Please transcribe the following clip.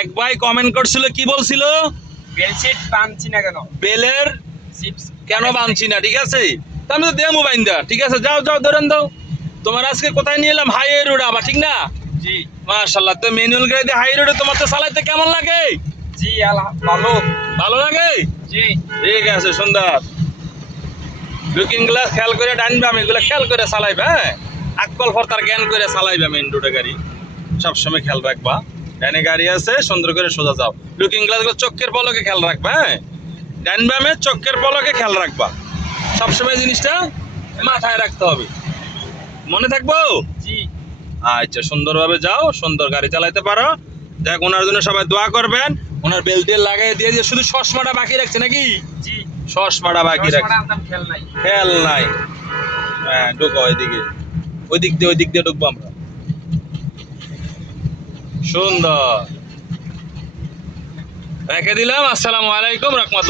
এক ভাই কমেন্ট করছিল কি বলছিল? বেলশিট টানছি না কেন? বেলের চিপস কেন বানছি না ঠিক আছে? আমি তো দে মোবাইল দা ঠিক আছে? যাও যাও ধরেন দাও। তোমার আজকে কোথায় নিয়ে এলাম? হাইওয়ে রোড আবার ঠিক না? জি। মাশাল্লাহ তো ম্যানুয়াল গাড়িতে হাই রোডে তোমার তো চালাইতে কেমন লাগে? জি আল্লাহ ভালো। ভালো লাগে? জি। ঠিক আছে সুন্দর। লুকিং গ্লাস খেয়াল করে ডানবে আমি এগুলো খেয়াল করে চালাইবে হ্যাঁ? আকল ফর্তার জ্ঞান করে চালাইবে মেন রোডে গাড়ি। সবসময় খেয়াল রাখবা। ডানে গাড়ি আছে সুন্দর করে সোজা যাও। লুকিং গ্লাসগুলো চোখের পলকে খেয়াল রাখবা হ্যাঁ? ডান বামে চোখের পলকে খেয়াল রাখবা। সবসময় জিনিসটা মাথায় রাখতে হবে। মনে থাকব? জি। আচ্ছা সুন্দরভাবে যাও সুন্দর গাড়ি চালাইতে পারো। দেখ ওনার জন্য সবাই দোয়া করবেন। ওনার বেল টেল লাগাই দিয়ে যে শুধু চশমাটা বাকি রাখছে নাকি? জি। চশমাটা বাকি রাখছে। খেয়াল নাই। খেয়াল নাই। হ্যাঁ ঢুকো ওইদিকে। ওই দিক দিয়ে ওই দিক দিয়ে ঢুকবো আমরা। সুন্দর। রেখে দিলাম আসসালামু আলাইকুম রহমতুল্লাহ।